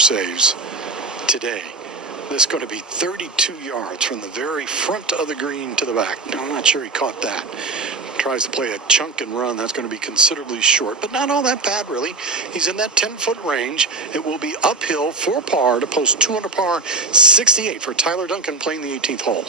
saves today. This is going to be 32 yards from the very front of the green to the back. Now, I'm not sure he caught that. Tries to play a chunk and run. That's going to be considerably short, but not all that bad, really. He's in that 10-foot range. It will be uphill for par to post 2 under par, 68 for Tyler Duncan playing the 18th hole.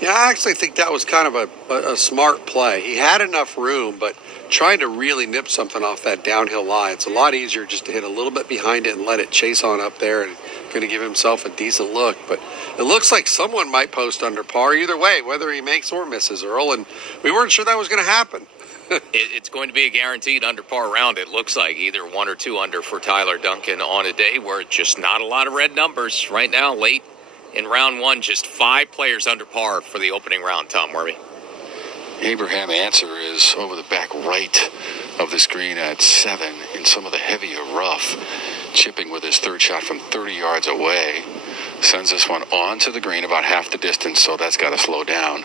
Yeah, I actually think that was kind of a smart play. He had enough room, but trying to really nip something off that downhill lie, it's a lot easier just to hit a little bit behind it and let it chase on up there and going to give himself a decent look. But it looks like someone might post under par either way, whether he makes or misses, Earl, and we weren't sure that was going to happen. It's going to be a guaranteed under par round, it looks like. Either 1 or 2 under for Tyler Duncan on a day where just not a lot of red numbers right now. Late in round 1, just 5 players under par for the opening round, Tom Wormy. Abraham Ancer is over the back right of the screen at 7 in some of the heavier rough, chipping with his third shot from 30 yards away. Sends this one onto the green about half the distance, so that's got to slow down.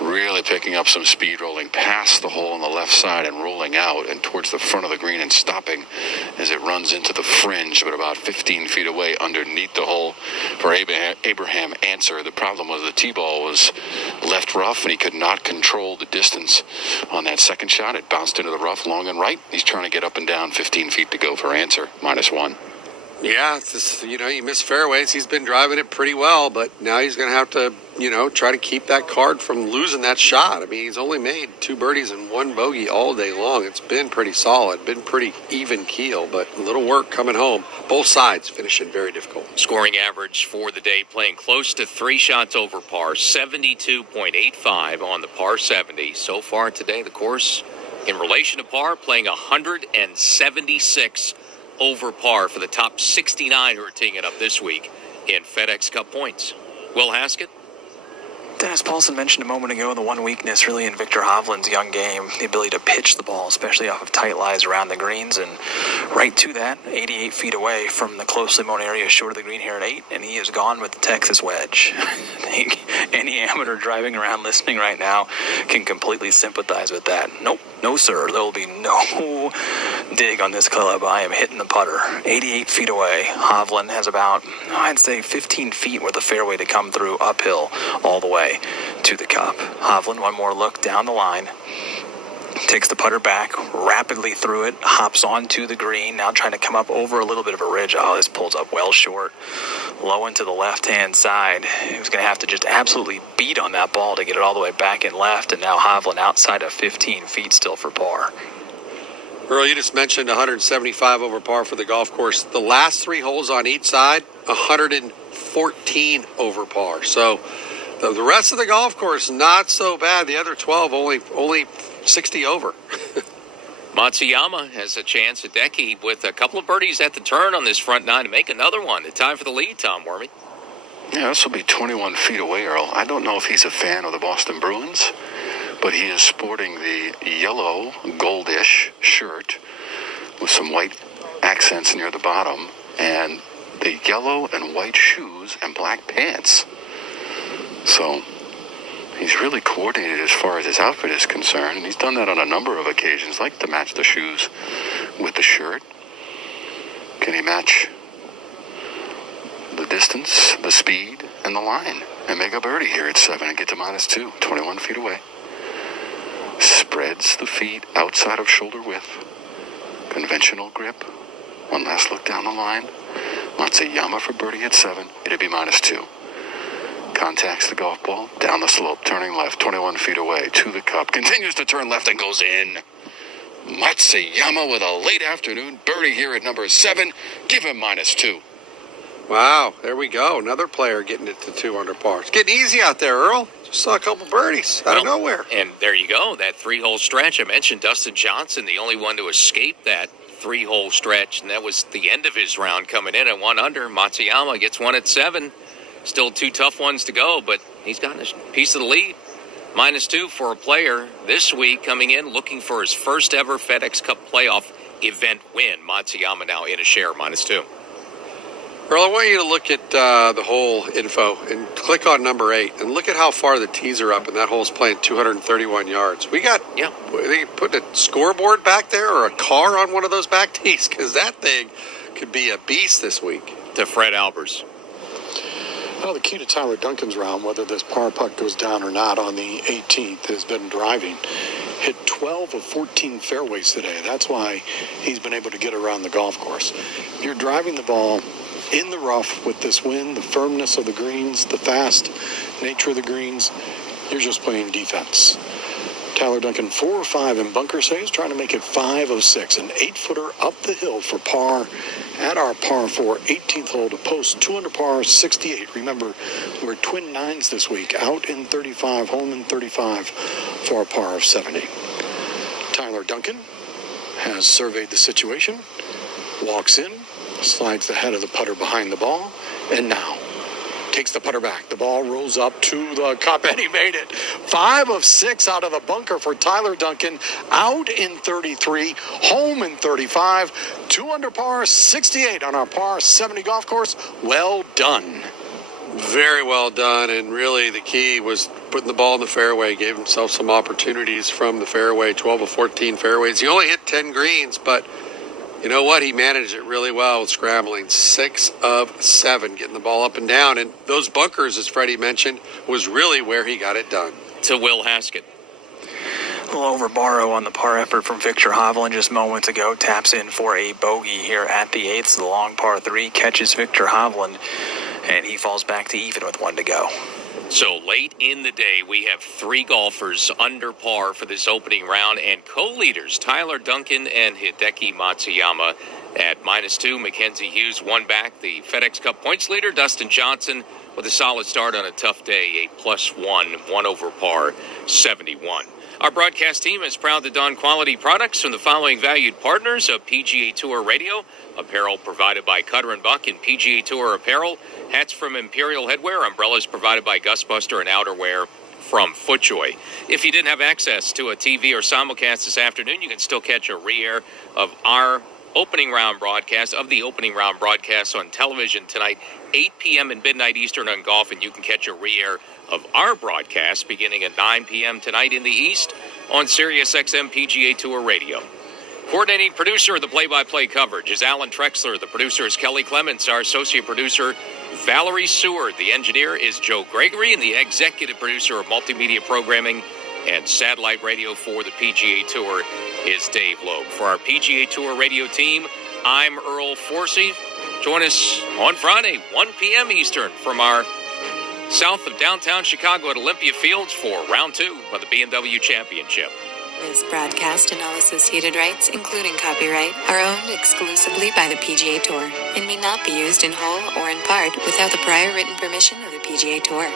Really picking up some speed, rolling past the hole on the left side and rolling out and towards the front of the green and stopping as it runs into the fringe, but about 15 feet away underneath the hole for Abraham Ancer. The problem was the tee ball was left rough and he could not control the distance on that second shot. It bounced into the rough long and right. He's trying to get up and down, 15 feet to go for Ancer, -1. Yeah, it's just, you miss fairways. He's been driving it pretty well, but now he's going to have to, try to keep that card from losing that shot. I mean, he's only made 2 birdies and 1 bogey all day long. It's been pretty solid, been pretty even keel, but a little work coming home. Both sides finishing very difficult. Scoring average for the day, playing close to 3 shots over par, 72.85 on the par 70. So far today, the course, in relation to par, playing 176 over par for the top 69 who are teeing it up this week in FedEx Cup points. Will Haskett? Dennis Paulson mentioned a moment ago the one weakness really in Viktor Hovland's young game, the ability to pitch the ball, especially off of tight lies around the greens, and right to that, 88 feet away from the closely mown area short of the green here at 8, and he is gone with the Texas wedge. I think any amateur driving around listening right now can completely sympathize with that. Nope, no sir, there will be no dig on this club. I am hitting the putter. 88 feet away. Hovland has about, I'd say, 15 feet with a fairway to come through uphill all the way to the cup. Hovland, one more look down the line, takes the putter back rapidly through it, hops onto the green, now trying to come up over a little bit of a ridge. Oh, this pulls up well short, low into the left-hand side. He was going to have to just absolutely beat on that ball to get it all the way back and left, and now Hovland outside of 15 feet still for par. Earl, you just mentioned 175 over par for the golf course. The last 3 holes on each side, 114 over par. So the rest of the golf course, not so bad. The other 12, only 60 over. Matsuyama has a chance at Decky with a couple of birdies at the turn on this front 9 to make another one. The time for the lead, Tom Wormy. Yeah, this will be 21 feet away, Earl. I don't know if he's a fan of the Boston Bruins, but he is sporting the yellow goldish shirt with some white accents near the bottom and the yellow and white shoes and black pants. So he's really coordinated as far as his outfit is concerned. He's done that on a number of occasions, like to match the shoes with the shirt. Can he match the distance, the speed, and the line and make a birdie here at 7 and get to -2, 21 feet away? Spreads the feet outside of shoulder width. Conventional grip. One last look down the line. Matsuyama for birdie at 7. It'll be -2. Contacts the golf ball down the slope, turning left, 21 feet away to the cup. Continues to turn left and goes in. Matsuyama with a late afternoon birdie here at number 7. Give him -2. Wow, there we go. Another player getting it to 2 under par. It's getting easy out there, Earl. Just saw a couple birdies out of nowhere. And there you go, that 3-hole stretch. I mentioned Dustin Johnson, the only one to escape that 3-hole stretch, and that was the end of his round coming in at 1 under. Matsuyama gets 1 at 7. Still 2 tough ones to go, but he's gotten a piece of the lead. -2 for a player this week coming in looking for his first ever FedEx Cup playoff event win. Matsuyama now in a share, -2. Earl, I want you to look at the hole info and click on number 8 and look at how far the tees are up, and that hole's playing 231 yards. We got, they put a scoreboard back there or a car on one of those back tees, because that thing could be a beast this week. to Fred Albers. Well, the key to Tyler Duncan's round, whether this par putt goes down or not on the 18th, has been driving. Hit 12 of 14 fairways today. That's why he's been able to get around the golf course. If you're driving the ball in the rough with this wind, the firmness of the greens, the fast nature of the greens, you're just playing defense. Tyler Duncan 4 or 5 in bunker saves, trying to make it 5 of 6, an 8-footer up the hill for par at our par 4 18th hole to post 2 under par 68. Remember, we're twin nines this week, out in 35, home in 35 for a par of 70. Tyler Duncan has surveyed the situation, walks in, slides the head of the putter behind the ball, and now takes the putter back. The ball rolls up to the cup, and he made it. 5 of 6 out of the bunker for Tyler Duncan. Out in 33, home in 35. 2 under par 68 on our par 70 golf course. Well done. Very well done, and really the key was putting the ball in the fairway. Gave himself some opportunities from the fairway, 12 of 14 fairways. He only hit 10 greens, but you know what? He managed it really well with scrambling. 6 of 7, getting the ball up and down. And those bunkers, as Freddie mentioned, was really where he got it done. To Will Haskett. A little over borrow on the par effort from Victor Hovland just moments ago. Taps in for a bogey here at the 8th. The long par 3 catches Victor Hovland, and he falls back to even with 1 to go. So late in the day, we have 3 golfers under par for this opening round, and co-leaders Tyler Duncan and Hideki Matsuyama at -2. Mackenzie Hughes 1 back. The FedEx Cup points leader Dustin Johnson with a solid start on a tough day, a +1, 1 over par 71. Our broadcast team is proud to don quality products from the following valued partners of PGA Tour Radio. Apparel provided by Cutter & Buck and PGA Tour Apparel. Hats from Imperial Headwear. Umbrellas provided by Gustbuster, and outerwear from FootJoy. If you didn't have access to a TV or simulcast this afternoon, you can still catch a re-air of our opening round broadcast, of the opening round broadcast on television tonight, 8 p.m. and midnight Eastern on Golf, and you can catch a re-air of our broadcast beginning at 9 p.m. tonight in the East on SiriusXM PGA Tour Radio. Coordinating producer of the play-by-play coverage is Alan Trexler. The producer is Kelly Clements. Our associate producer, Valerie Seward. The engineer is Joe Gregory, and the executive producer of multimedia programming and satellite radio for the PGA Tour is Dave Loeb. For our PGA Tour radio team, I'm Earl Forsey. Join us on Friday, 1 p.m. Eastern, from our south of downtown Chicago at Olympia Fields for round 2 of the BMW Championship. This broadcast and all associated rights, including copyright, are owned exclusively by the PGA Tour and may not be used in whole or in part without the prior written permission of the PGA Tour.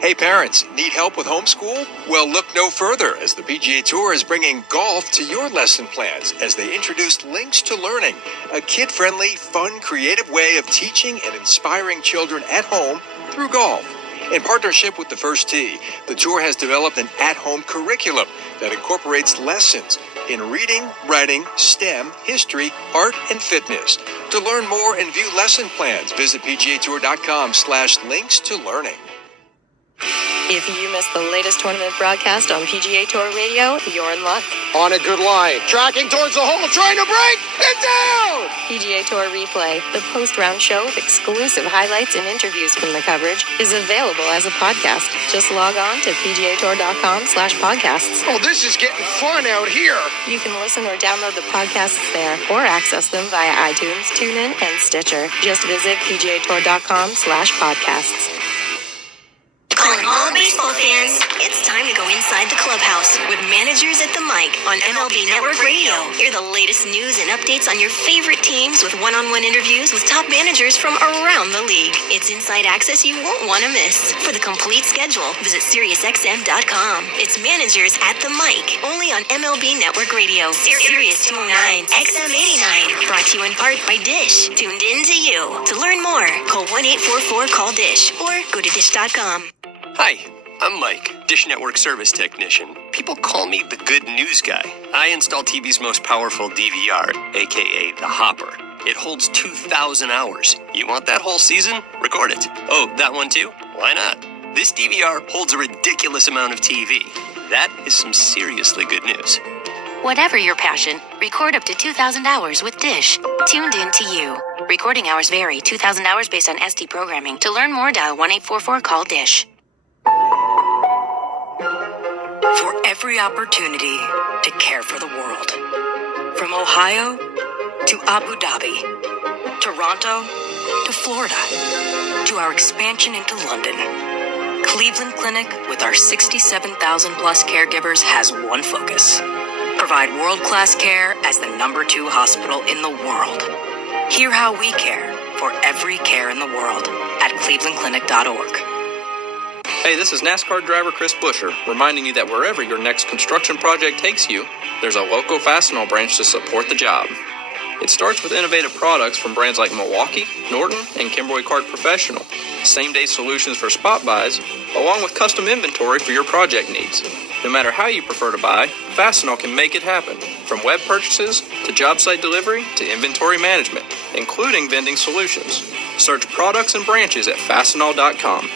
Hey parents, need help with homeschool? Well, look no further, as the PGA Tour is bringing golf to your lesson plans as they introduced Links to Learning, a kid-friendly, fun, creative way of teaching and inspiring children at home through golf. In partnership with the First Tee, the Tour has developed an at-home curriculum that incorporates lessons in reading, writing, STEM, history, art, and fitness. To learn more and view lesson plans, visit PGAtour.com/links to learning. If you missed the latest tournament broadcast on PGA Tour Radio, you're in luck. On a good line, tracking towards the hole, trying to break, and down! PGA Tour Replay, the post-round show with exclusive highlights and interviews from the coverage, is available as a podcast. Just log on to PGAtour.com/podcasts. Oh, this is getting fun out here. You can listen or download the podcasts there, or access them via iTunes, TuneIn, and Stitcher. Just visit PGAtour.com/podcasts. Calling all baseball fans, it's time to go inside the clubhouse with Managers at the Mic on MLB Network Radio. Hear the latest news and updates on your favorite teams with one-on-one interviews with top managers from around the league. It's inside access you won't want to miss. For the complete schedule, visit SiriusXM.com. It's Managers at the Mic, only on MLB Network Radio. Sirius 209, XM 89. Brought to you in part by Dish. Tuned in to you. To learn more, call 1-844-CALL-DISH or go to dish.com. Hi, I'm Mike, Dish Network Service Technician. People call me the good news guy. I install TV's most powerful DVR, aka the Hopper. It holds 2,000 hours. You want that whole season? Record it. Oh, that one too? Why not? This DVR holds a ridiculous amount of TV. That is some seriously good news. Whatever your passion, record up to 2,000 hours with Dish. Tuned in to you. Recording hours vary. 2,000 hours based on ST programming. To learn more, dial 1-844-CALL-DISH. For every opportunity to care for the world. From Ohio to Abu Dhabi, Toronto to Florida, to our expansion into London, Cleveland Clinic, with our 67,000 plus caregivers, has one focus: provide world-class care as the #2 hospital in the world. Hear how we care for every care in the world at clevelandclinic.org. Hey, this is NASCAR driver Chris Buescher, reminding you that wherever your next construction project takes you, there's a local Fastenal branch to support the job. It starts with innovative products from brands like Milwaukee, Norton, and Kimberly Clark Professional. Same-day solutions for spot buys, along with custom inventory for your project needs. No matter how you prefer to buy, Fastenal can make it happen. From web purchases to job site delivery to inventory management, including vending solutions. Search products and branches at Fastenal.com.